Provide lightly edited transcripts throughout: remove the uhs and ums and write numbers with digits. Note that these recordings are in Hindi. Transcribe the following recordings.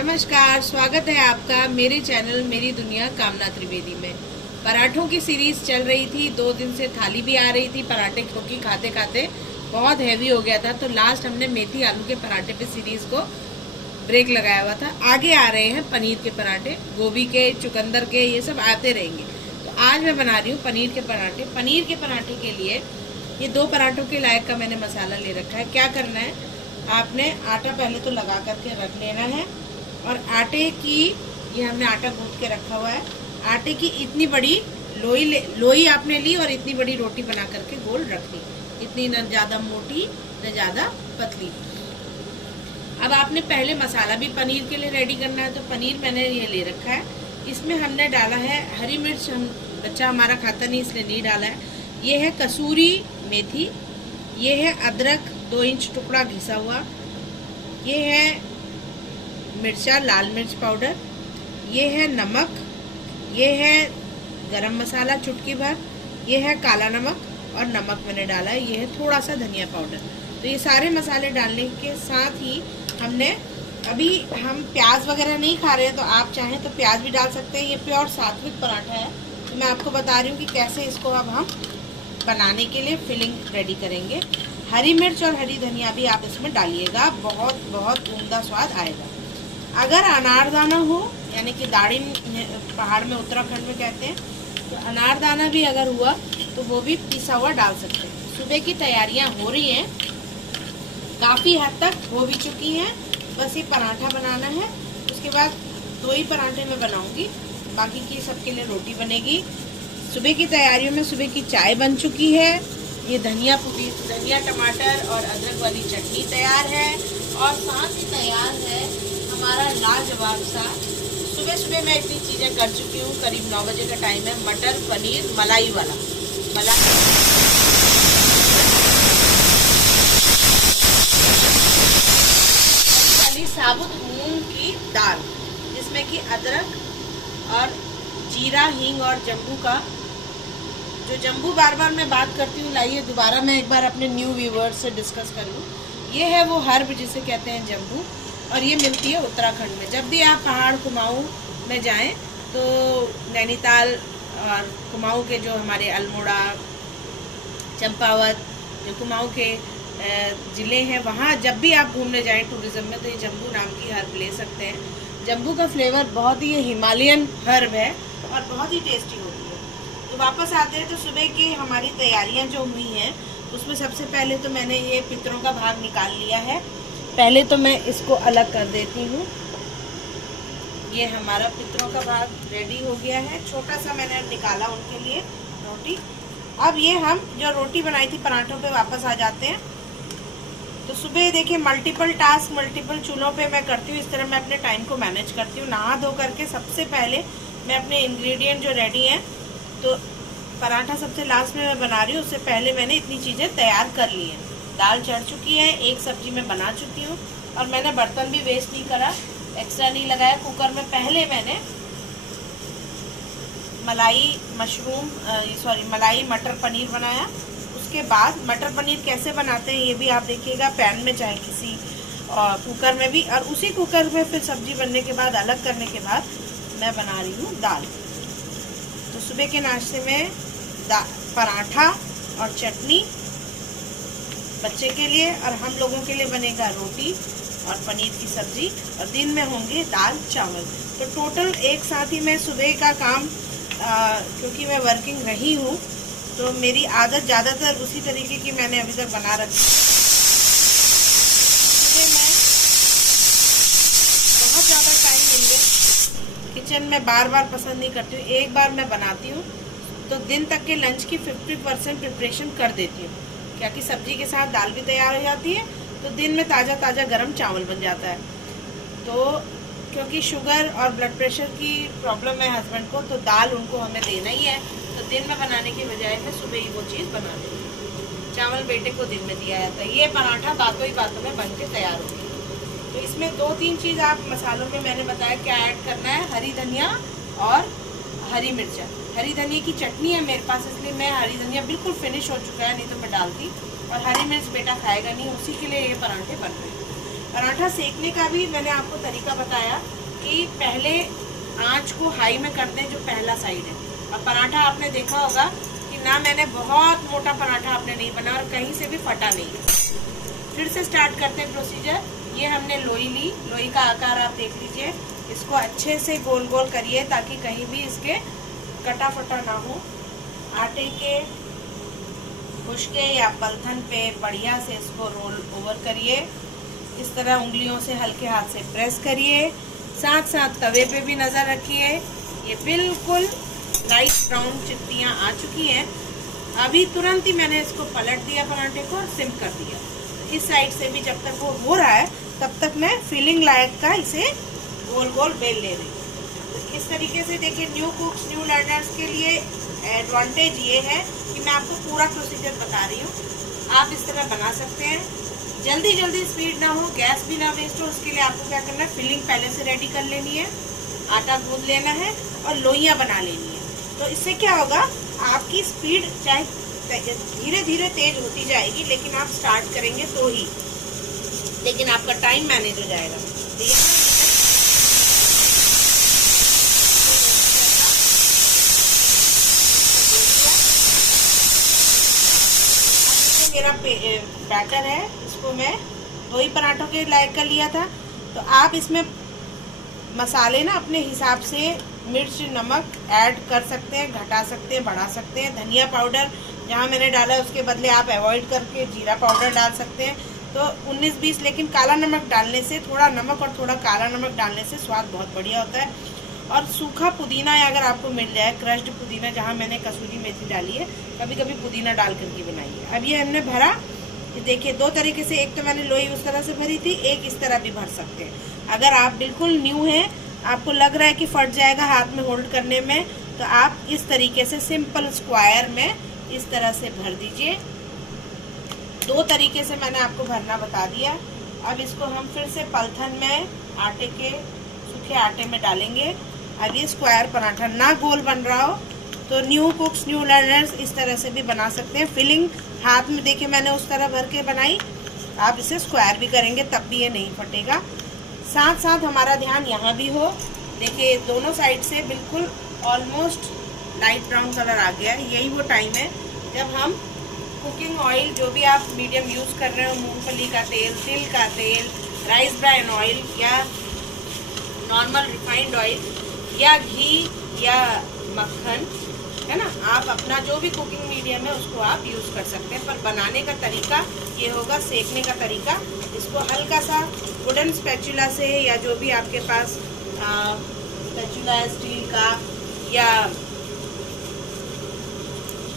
नमस्कार, स्वागत है आपका मेरे चैनल मेरी दुनिया कामना त्रिवेदी में। पराठों की सीरीज चल रही थी, 2 दिन से थाली भी आ रही थी पराठे, क्योंकि खाते खाते बहुत हैवी हो गया था। तो लास्ट हमने मेथी आलू के पराठे पे सीरीज को ब्रेक लगाया हुआ था। आगे आ रहे हैं पनीर के पराठे, गोभी के, चुकंदर के, ये सब आते रहेंगे। तो आज मैं बना रही हूँ पनीर के पराठे। पनीर के पराठे के लिए ये 2 पराठों के लायक का मैंने मसाला ले रखा है। क्या करना है, आपने आटा पहले तो लगा करके रख लेना है। और आटे की, ये हमने आटा गूंथ के रखा हुआ है। आटे की इतनी बड़ी लोई आपने ली और इतनी बड़ी रोटी बना करके गोल रख ली। इतनी न ज़्यादा मोटी न ज़्यादा पतली। अब आपने पहले मसाला भी पनीर के लिए रेडी करना है। तो पनीर मैंने ये ले रखा है। इसमें हमने डाला है हरी मिर्च, हम बच्चा हमारा खाता नहीं इसलिए नहीं डाला है। ये है कसूरी मेथी, ये है अदरक 2 इंच टुकड़ा घिसा हुआ, ये है मिर्चा लाल मिर्च पाउडर, ये है नमक, ये है गरम मसाला चुटकी भर, ये है काला नमक और नमक मैंने डाला है, ये है थोड़ा सा धनिया पाउडर। तो ये सारे मसाले डालने के साथ ही हमने, अभी हम प्याज वगैरह नहीं खा रहे हैं, तो आप चाहें तो प्याज भी डाल सकते हैं। ये प्योर सात्विक पराठा है, तो मैं आपको बता रही हूँ कि कैसे इसको अब हम बनाने के लिए फिलिंग रेडी करेंगे। हरी मिर्च और हरी धनिया भी आप इसमें डालिएगा, बहुत बहुत उम्दा स्वाद आएगा। अगर अनारदाना हो, यानी कि दाढ़ी पहाड़ में उत्तराखंड में कहते हैं, तो अनारदाना भी अगर हुआ तो वो भी पिसा हुआ डाल सकते हैं। सुबह की तैयारियां हो रही हैं, काफ़ी हद तक हो भी चुकी हैं। बस ये पराठा बनाना है। उसके बाद 2 ही पराठे मैं बनाऊंगी, बाकी की सबके लिए रोटी बनेगी। सुबह की तैयारियों में सुबह की चाय बन चुकी है। ये धनिया टमाटर और अदरक वाली चटनी तैयार है, और साथ ही तैयार है हमारा लाजवाब सा, सुबह सुबह मैं इतनी चीज़ें कर चुकी हूँ। करीब 9 बजे का टाइम है। मटर पनीर मलाई वाला साबुत मूंग की दाल, जिसमें कि अदरक और जीरा, हींग और जम्बू का, जो जम्बू बार बार मैं बात करती हूँ, लाइए दोबारा मैं एक बार अपने न्यू व्यूवर्स से डिस्कस कर लूँ। ये है वो हर्ब जिसे कहते हैं जम्बू, और ये मिलती है उत्तराखंड में। जब भी आप पहाड़ कुमाऊँ में जाएं तो नैनीताल और कुमाऊँ के जो हमारे अल्मोड़ा, चंपावत, जो कुमाऊँ के ज़िले हैं, वहाँ जब भी आप घूमने जाएं टूरिज़्म में, तो ये जम्बू नाम की हर्ब ले सकते हैं। जम्बू का फ्लेवर बहुत ही हिमालयन हर्ब है और बहुत ही टेस्टी होती है। तो वापस आते हैं, तो सुबह की हमारी तैयारियाँ जो हुई हैं, उसमें सबसे पहले तो मैंने ये पितरों का भाग निकाल लिया है। पहले तो मैं इसको अलग कर देती हूँ। ये हमारा पितरों का भाग रेडी हो गया है। छोटा सा मैंने निकाला उनके लिए रोटी। अब ये हम जो रोटी बनाई थी पराठों पे वापस आ जाते हैं। तो सुबह देखिए, मल्टीपल टास्क मल्टीपल चूल्हों पे मैं करती हूँ। इस तरह मैं अपने टाइम को मैनेज करती हूँ। नहा धो करके सबसे पहले मैं अपने इंग्रेडिएंट जो रेडी हैं, तो पराठा सबसे लास्ट में मैं बना रही हूँ, उससे पहले मैंने इतनी चीज़ें तैयार कर ली हैं। दाल चढ़ चुकी है, एक सब्जी मैं बना चुकी हूँ, और मैंने बर्तन भी वेस्ट नहीं करा, एक्स्ट्रा नहीं लगाया। कुकर में पहले मैंने मलाई मटर पनीर बनाया। उसके बाद मटर पनीर कैसे बनाते हैं ये भी आप देखिएगा, पैन में चाहे किसी कुकर में भी। और उसी कुकर में फिर सब्जी बनने के बाद, अलग करने के बाद, मैं बना रही हूँ दाल। तो सुबह के नाश्ते में पराठा और चटनी बच्चे के लिए, और हम लोगों के लिए बनेगा रोटी और पनीर की सब्जी, और दिन में होंगे दाल चावल। तो टोटल एक साथ ही मैं सुबह का काम, क्योंकि मैं वर्किंग रही हूँ, तो मेरी आदत ज़्यादातर उसी तरीके की मैंने अभी तक बना रखी है। सुबह मैं बहुत ज़्यादा टाइम इन्वेस्ट किचन में बार बार पसंद नहीं करती हूँ। एक बार मैं बनाती हूँ तो दिन तक के लंच की 50% प्रिपरेशन कर देती हूँ, क्या कि सब्जी के साथ दाल भी तैयार हो जाती है, तो दिन में ताज़ा ताज़ा गरम चावल बन जाता है। तो क्योंकि शुगर और ब्लड प्रेशर की प्रॉब्लम है हस्बैंड को, तो दाल उनको हमें देना ही है, तो दिन में बनाने की बजाय मैं सुबह ही वो चीज़ बना देती हूँ। चावल बेटे को दिन में दिया जाता है। ये पराठा बातों ही बातों में बन के तैयार हो गया। तो इसमें 2-3 चीज़ आप मसालों में मैंने बताया क्या ऐड करना है। हरी धनिया और हरी मिर्चा। हरी धनिया की चटनी है मेरे पास, इसलिए मैं हरी धनिया बिल्कुल फिनिश हो चुका है, नहीं तो मैं डालती। और हरी मिर्च बेटा खाएगा नहीं, उसी के लिए ये पराठे बन रहे हैं। पराठा सेकने का भी मैंने आपको तरीका बताया कि पहले आंच को हाई में करते हैं जो पहला साइड है। अब पराठा आपने देखा होगा कि ना मैंने बहुत मोटा पराठा आपने नहीं बना और कहीं से भी फटा नहीं है। फिर से स्टार्ट करते हैं प्रोसीजर। ये हमने लोई ली, लोई का आकार आप देख लीजिए। इसको अच्छे से गोल गोल करिए ताकि कहीं भी इसके कटा फटा ना हो। आटे के खुशके या पलथन पे बढ़िया से इसको रोल ओवर करिए। इस तरह उंगलियों से हल्के हाथ से प्रेस करिए। साथ साथ तवे पे भी नज़र रखिए। ये बिल्कुल लाइट ब्राउन चित्तियाँ आ चुकी हैं। अभी तुरंत ही मैंने इसको पलट दिया पराठे को और सिम कर दिया। इस साइड से भी जब तक वो हो रहा है तब तक मैं फिलिंग लायक का इसे गोल गोल बेल ले रही हूँ। इस तरीके से देखिए, न्यू कुक्स न्यू लर्नर्स के लिए एडवांटेज ये है कि मैं आपको पूरा प्रोसीजर बता रही हूँ। आप इस तरह बना सकते हैं। जल्दी जल्दी स्पीड ना हो, गैस भी ना वेस्ट हो, उसके लिए आपको क्या करना है, फिलिंग पहले से रेडी कर लेनी है, आटा गूंद लेना है और लोइयाँ बना लेनी है। तो इससे क्या होगा, आपकी स्पीड चाहे धीरे धीरे तेज होती जाएगी, लेकिन आप स्टार्ट करेंगे तो ही, लेकिन आपका टाइम मैनेज हो जाएगा। तो यहाँ मेरा बैटर है, इसको मैं 2 ही पराठों के लायक का लिया था। तो आप इसमें मसाले ना अपने हिसाब से मिर्च नमक ऐड कर सकते हैं, घटा सकते हैं, बढ़ा सकते हैं। धनिया पाउडर जहाँ मैंने डाला है उसके बदले आप अवॉइड करके जीरा पाउडर डाल सकते हैं। तो 19-20, लेकिन काला नमक डालने से, थोड़ा नमक और थोड़ा काला नमक डालने से स्वाद बहुत बढ़िया होता है। और सूखा पुदीना अगर आपको मिल जाए, क्रश्ड पुदीना, जहाँ मैंने कसूरी मेथी डाली है, कभी कभी पुदीना डाल करके बनाई है। अब ये हमने भरा, देखिए 2 तरीके से, एक तो मैंने लोई उस तरह से भरी थी, एक इस तरह भी भर सकते हैं। अगर आप बिल्कुल न्यू हैं, आपको लग रहा है कि फट जाएगा हाथ में होल्ड करने में, तो आप इस तरीके से सिंपल स्क्वायर में इस तरह से भर दीजिए। 2 तरीके से मैंने आपको भरना बता दिया। अब इसको हम फिर से पलथन में आटे के, सूखे आटे में डालेंगे। अब ये स्क्वायर पराठा ना गोल बन रहा हो तो न्यू कुक्स न्यू लर्नर्स इस तरह से भी बना सकते हैं। फिलिंग हाथ में देखिए मैंने उस तरह भर के बनाई, आप इसे स्क्वायर भी करेंगे तब भी ये नहीं फटेगा। साथ साथ हमारा ध्यान यहाँ भी हो, देखिए दोनों साइड से बिल्कुल ऑलमोस्ट लाइट ब्राउन कलर आ गया। यही वो टाइम है जब हम कुकिंग ऑयल, जो भी आप मीडियम यूज़ कर रहे हो, मूंगफली का तेल, तिल का तेल, राइस ब्राइन ऑयल या नॉर्मल रिफाइंड ऑयल या घी या मक्खन, है ना, आप अपना जो भी कुकिंग मीडियम है उसको आप यूज़ कर सकते हैं। पर बनाने का तरीका ये होगा, सेकने का तरीका, इसको हल्का सा वुडन स्पैचुला से या जो भी आपके पास स्पैचुला है स्टील का या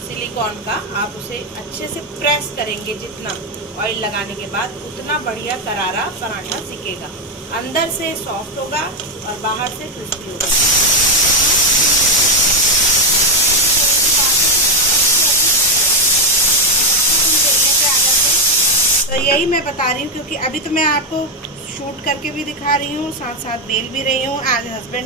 सिलिकॉन का, आप उसे अच्छे से प्रेस करेंगे। जितना ऑयल लगाने के बाद उतना बढ़िया करारा पराठा सिकेगा, अंदर से सॉफ्ट होगा और बाहर से क्रिस्पी होगा। तो यही मैं बता रही हूँ, क्योंकि अभी तो मैं आपको शूट करके भी दिखा रही हूँ, साथ साथ बेल भी रही हूँ। आज हस्बैंड